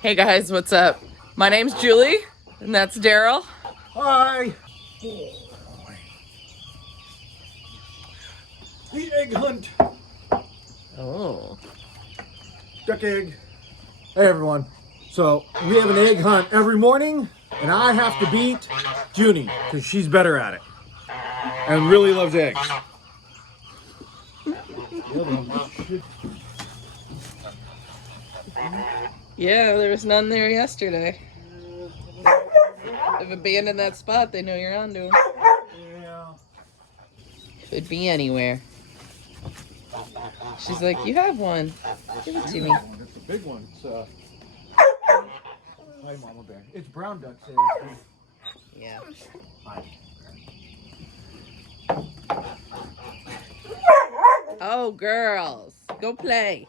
Hey guys, what's up? My name's Julie, and that's Daryl. Hi! The egg hunt! Oh. Duck egg. Hey everyone. So, we have an egg hunt every morning, and I have to beat Junie, because she's better at it. And really loves eggs. Yeah, there was none there yesterday. They've abandoned that spot, they know you're on to them. Yeah. Could be anywhere. She's like, you have one. Give it to me. It's a big one. It's, hi, Mama Bear. It's brown duck's egg. Yeah. Hi. Oh, girls. Go play.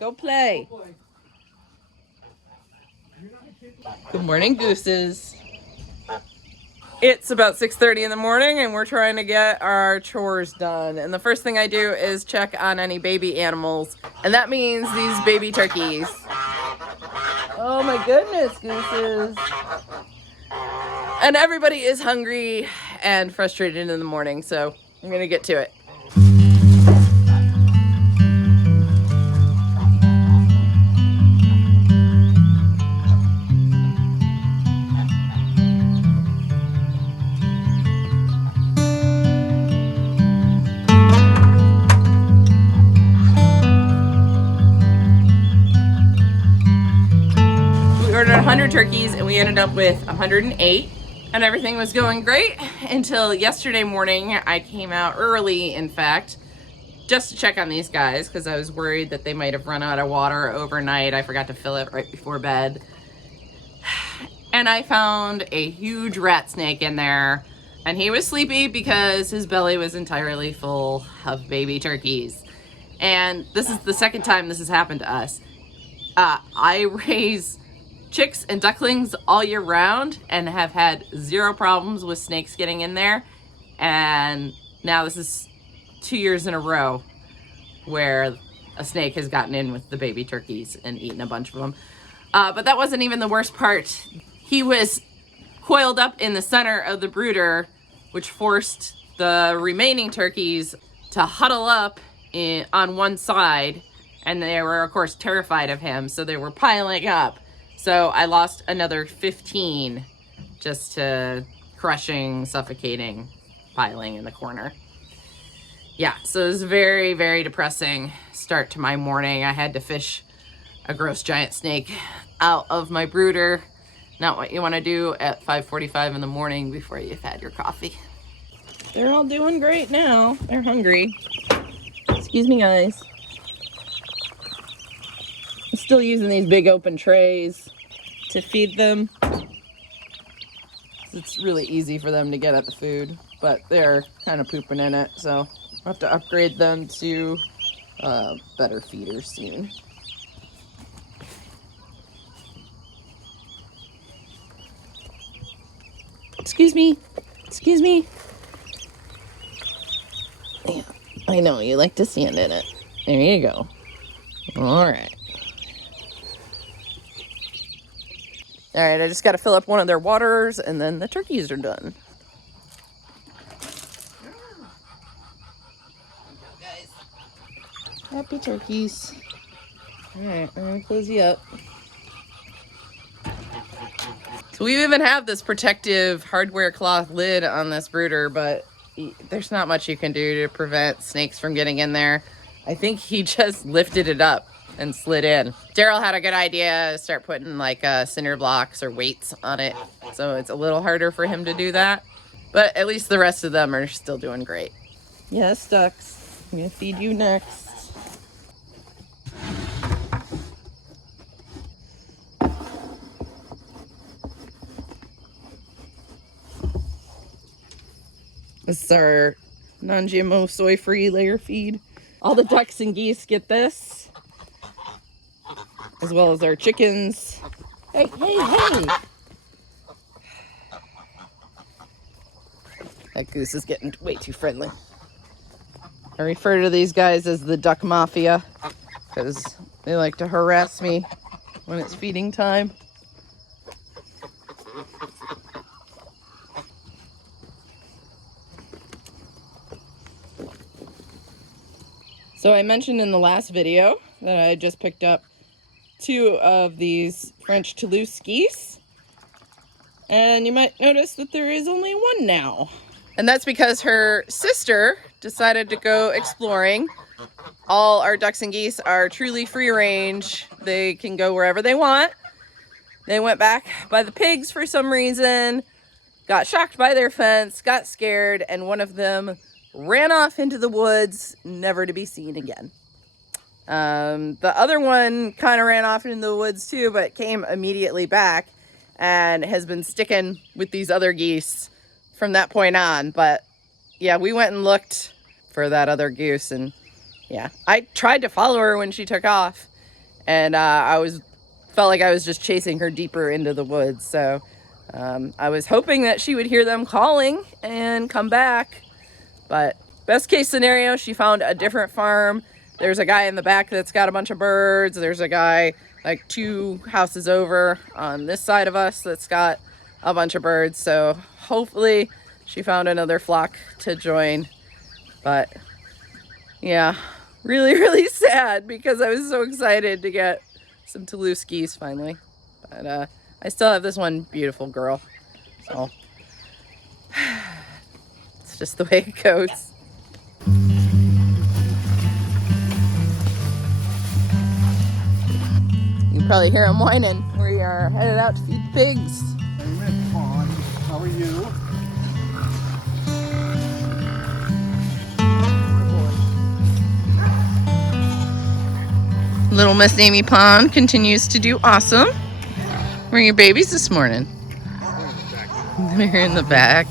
Go play. Good morning, gooses. It's about 6:30 in the morning and we're trying to get our chores done. And the first thing I do is check on any baby animals. And that means these baby turkeys. Oh my goodness, gooses. And everybody is hungry and frustrated in the morning, so I'm gonna get to it. We ordered 100 turkeys and we ended up with 108. And everything was going great until yesterday morning. I came out early, in fact, just to check on these guys because I was worried that they might have run out of water overnight. I forgot to fill it right before bed. And I found a huge rat snake in there. And he was sleepy because his belly was entirely full of baby turkeys. And this is the second time this has happened to us. I raise chicks and ducklings all year round and have had zero problems with snakes getting in there. And now this is 2 years in a row where a snake has gotten in with the baby turkeys and eaten a bunch of them. But that wasn't even the worst part. He was coiled up in the center of the brooder, which forced the remaining turkeys to huddle up on one side. And they were, of course, terrified of him. So they were piling up. So I lost another 15 just to crushing, suffocating, piling in the corner. Yeah, so it was very, very depressing start to my morning. I had to fish a gross giant snake out of my brooder. Not what you want to do at 5:45 in the morning before you've had your coffee. They're all doing great now. They're hungry. Excuse me, guys. I'm still using these big open trays to feed them. It's really easy for them to get at the food, but they're kind of pooping in it, so I'll have to upgrade them to better feeders soon. Excuse me. Excuse me. Yeah, I know you like to stand in it. There you go. All right. All right, I just got to fill up one of their waters and then the turkeys are done. Guys. Happy turkeys. All right, I'm going to close you up. So we even have this protective hardware cloth lid on this brooder, but there's not much you can do to prevent snakes from getting in there. I think he just lifted it up and slid in. Daryl had a good idea to start putting like cinder blocks or weights on it. So it's a little harder for him to do that. But at least the rest of them are still doing great. Yes, ducks. I'm gonna feed you next. This is our non-GMO soy-free layer feed. All the ducks and geese get this, as well as our chickens. Hey, hey, hey! That goose is getting way too friendly. I refer to these guys as the duck mafia because they like to harass me when it's feeding time. So I mentioned in the last video that I just picked up 2 of these French Toulouse geese. And you might notice that there is only 1 now. And that's because her sister decided to go exploring. All our ducks and geese are truly free range. They can go wherever they want. They went back by the pigs for some reason, got shocked by their fence, got scared, and one of them ran off into the woods, never to be seen again. The other one kind of ran off into the woods too, but came immediately back and has been sticking with these other geese from that point on. But yeah, we went and looked for that other goose, and yeah, I tried to follow her when she took off, and felt like I was just chasing her deeper into the woods. So I was hoping that she would hear them calling and come back. But best case scenario, she found a different farm. There's a guy in the back that's got a bunch of birds. There's a guy like 2 houses over on this side of us that's got a bunch of birds. So hopefully she found another flock to join. But yeah, really, really sad because I was so excited to get some Toulouse geese finally. But I still have this one beautiful girl. So it's just the way it goes. You can probably hear them whining. We are headed out to feed the pigs. Hey, Miss Pond, how are you? Little Miss Amy Pond continues to do awesome. Where are your babies this morning? They're in the back.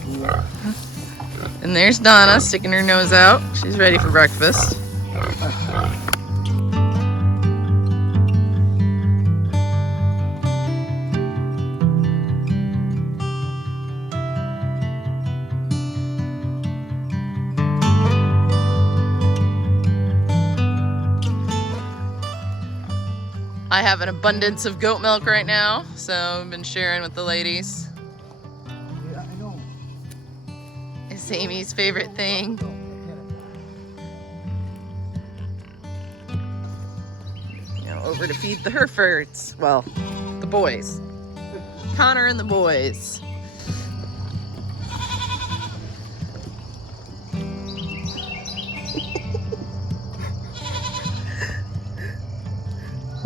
And there's Donna sticking her nose out. She's ready for breakfast. I have an abundance of goat milk right now, so I've been sharing with the ladies. Yeah, I know. It's Amy's favorite thing. Now over to feed the Herefords. Well, the boys. Connor and the boys.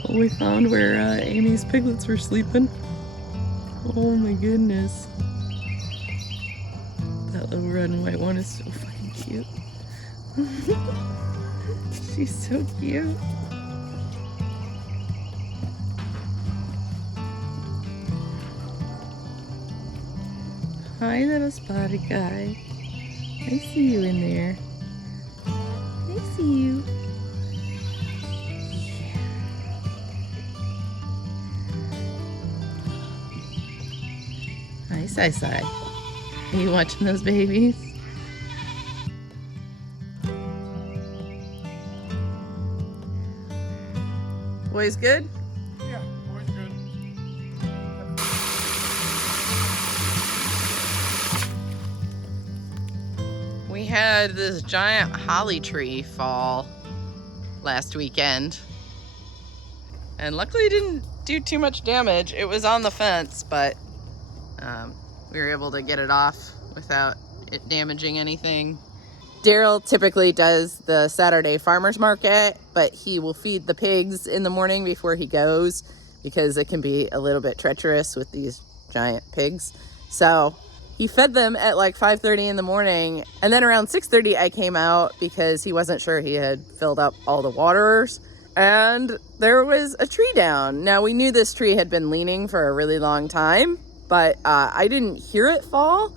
We found where Amy's piglets were sleeping. Oh my goodness. That little red and white one is so fucking cute. She's so cute. Hi, little spotted guy. I see you in there. I see you. Hi, Sai. Are you watching those babies? Boys good? Yeah, always good. We had this giant holly tree fall last weekend. And luckily it didn't do too much damage. It was on the fence, but we were able to get it off without it damaging anything. Daryl typically does the Saturday farmers market, but he will feed the pigs in the morning before he goes because it can be a little bit treacherous with these giant pigs. So he fed them at like 5:30 in the morning, and then around 6:30 I came out because he wasn't sure he had filled up all the waterers, and there was a tree down. Now we knew this tree had been leaning for a really long time, but I didn't hear it fall,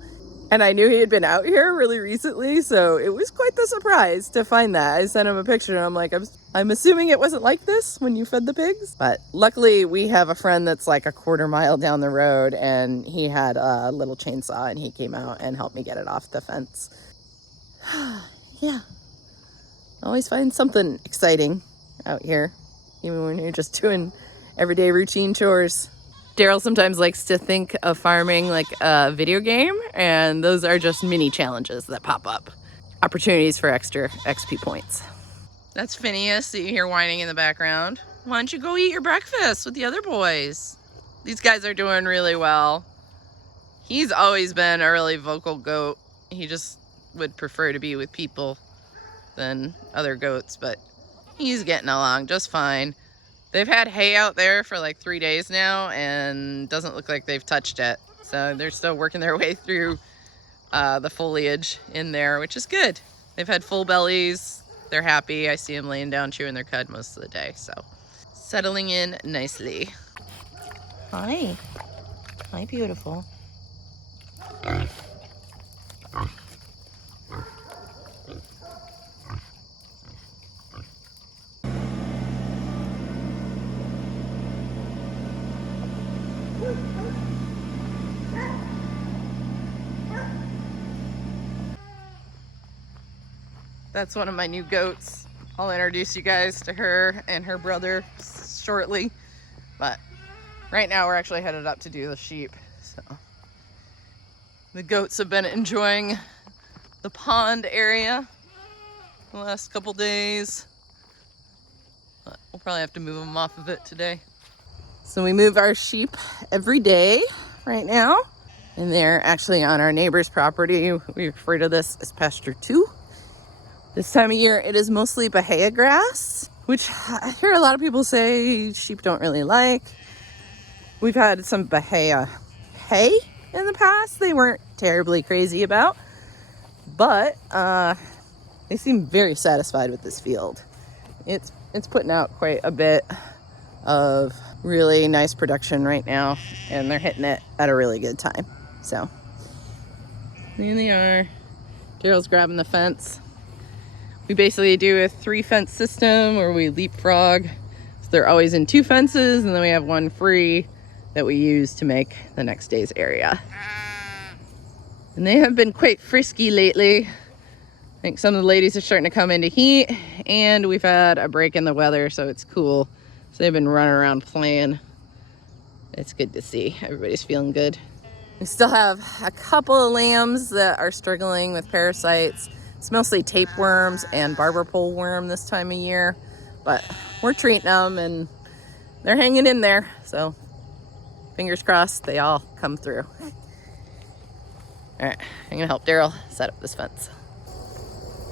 and I knew he had been out here really recently, so it was quite the surprise to find that. I sent him a picture and I'm like, I'm assuming it wasn't like this when you fed the pigs. But luckily we have a friend that's like a quarter mile down the road, and he had a little chainsaw and he came out and helped me get it off the fence. Yeah, always find something exciting out here, even when you're just doing everyday routine chores. Daryl sometimes likes to think of farming like a video game, and those are just mini challenges that pop up. Opportunities for extra XP points. That's Phineas that you hear whining in the background. Why don't you go eat your breakfast with the other boys? These guys are doing really well. He's always been a really vocal goat. He just would prefer to be with people than other goats, but he's getting along just fine. They've had hay out there for like 3 days now and doesn't look like they've touched it. So they're still working their way through the foliage in there, which is good. They've had full bellies. They're happy. I see them laying down chewing their cud most of the day. So settling in nicely. Hi. Hi, beautiful. That's one of my new goats. I'll introduce you guys to her and her brother shortly. But right now we're actually headed up to do the sheep. So the goats have been enjoying the pond area the last couple days. But we'll probably have to move them off of it today. So we move our sheep every day right now. And they're actually on our neighbor's property. We refer to this as pasture 2. This time of year, it is mostly bahia grass, which I hear a lot of people say sheep don't really like. We've had some bahia hay in the past they weren't terribly crazy about, but they seem very satisfied with this field. It's putting out quite a bit of really nice production right now, and they're hitting it at a really good time. So there they are. Daryl's grabbing the fence. We basically do a 3-fence system where we leapfrog. So they're always in 2 fences, and then we have 1 free that we use to make the next day's area. And they have been quite frisky lately. I think some of the ladies are starting to come into heat, and we've had a break in the weather, so it's cool. So they've been running around playing. It's good to see. Everybody's feeling good. We still have a couple of lambs that are struggling with parasites. It's mostly tapeworms and barber pole worm this time of year, but we're treating them and they're hanging in there. So fingers crossed they all come through. All right, I'm gonna help Daryl set up this fence.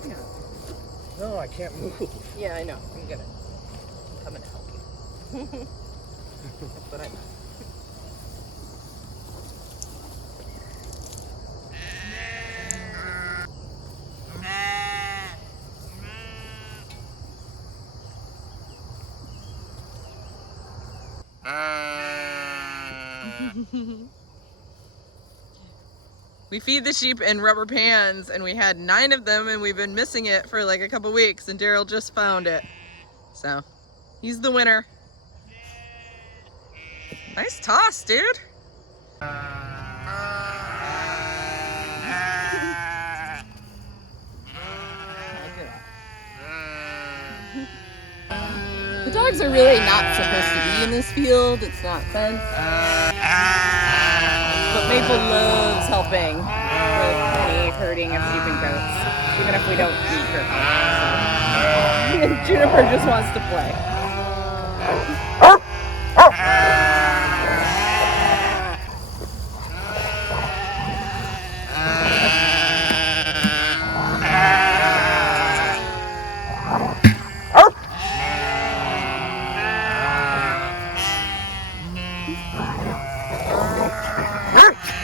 Yeah. No, I can't move. Yeah, I know. I'm coming to help you. That's what I meant. We feed the sheep in rubber pans, and we had 9 of them, and we've been missing it for like a couple weeks, and Daryl just found it. So he's the winner. Nice toss, dude. The dogs are really not supposed to be in this field. It's not fenced. But Maple loves helping with any herding of sheep and goats, even if we don't eat her. So. Juniper just wants to play.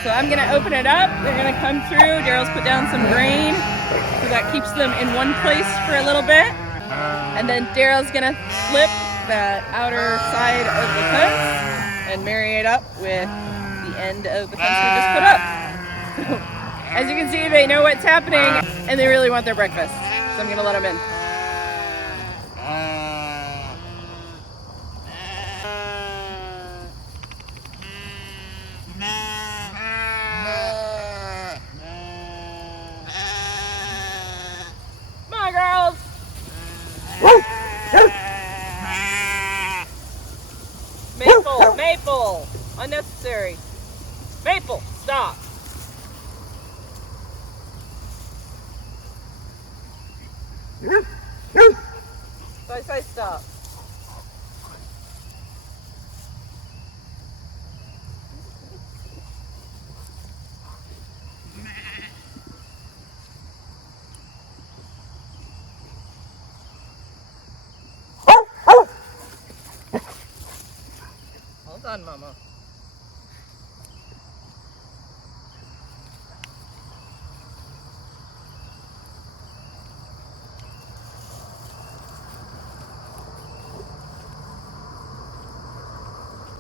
So I'm gonna open it up. They're gonna come through. Daryl's put down some grain, so that keeps them in one place for a little bit. And then Daryl's gonna flip that outer side of the fence and marry it up with the end of the fence we just put up. So, as you can see, they know what's happening and they really want their breakfast. So I'm gonna let them in. Unnecessary. Maple, stop. Say stop. Hold on, Mama.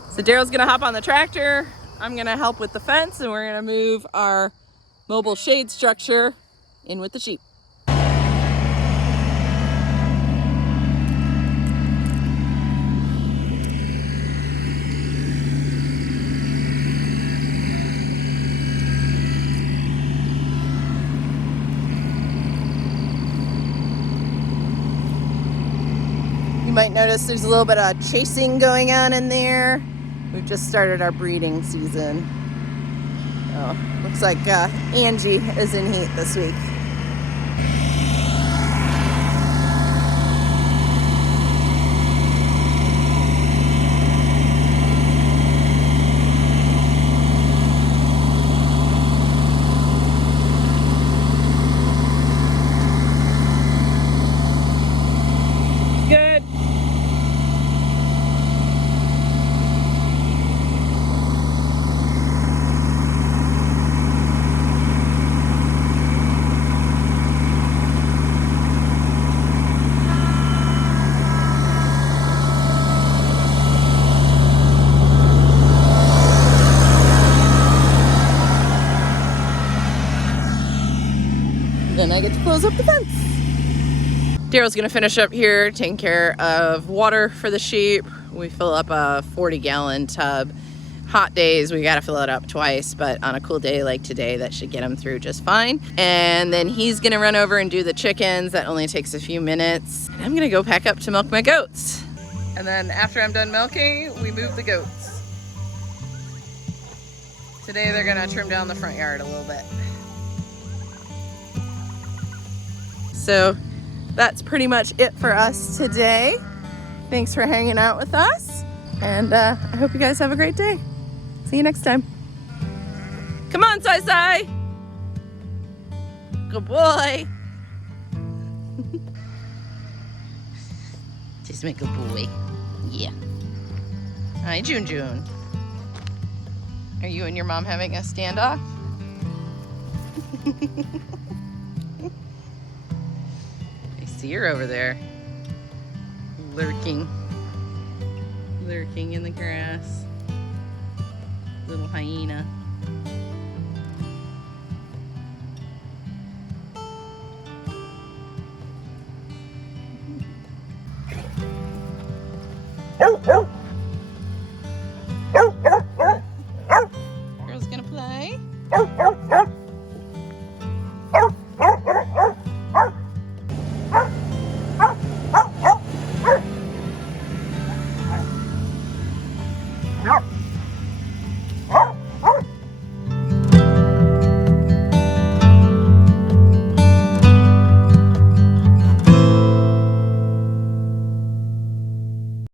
So Daryl's gonna hop on the tractor. I'm gonna help with the fence, and we're gonna move our mobile shade structure in with the sheep. You might notice there's a little bit of chasing going on in there. We've just started our breeding season. Oh, looks like Angie is in heat this week. Good. Then I get to close up the fence. Daryl's gonna finish up here taking care of water for the sheep. We fill up a 40-gallon tub. Hot days, we gotta fill it up twice, but on a cool day like today, that should get him through just fine. And then he's gonna run over and do the chickens. That only takes a few minutes. And I'm gonna go pack up to milk my goats. And then after I'm done milking, we move the goats. Today they're gonna trim down the front yard a little bit. So that's pretty much it for us today. Thanks for hanging out with us. And I hope you guys have a great day. See you next time. Come on, Sai. Good boy. Just make a boy. Yeah. Hi, June. Are you and your mom having a standoff? I see her over there. Lurking in the grass. Little hyena. Girl's gonna play. No.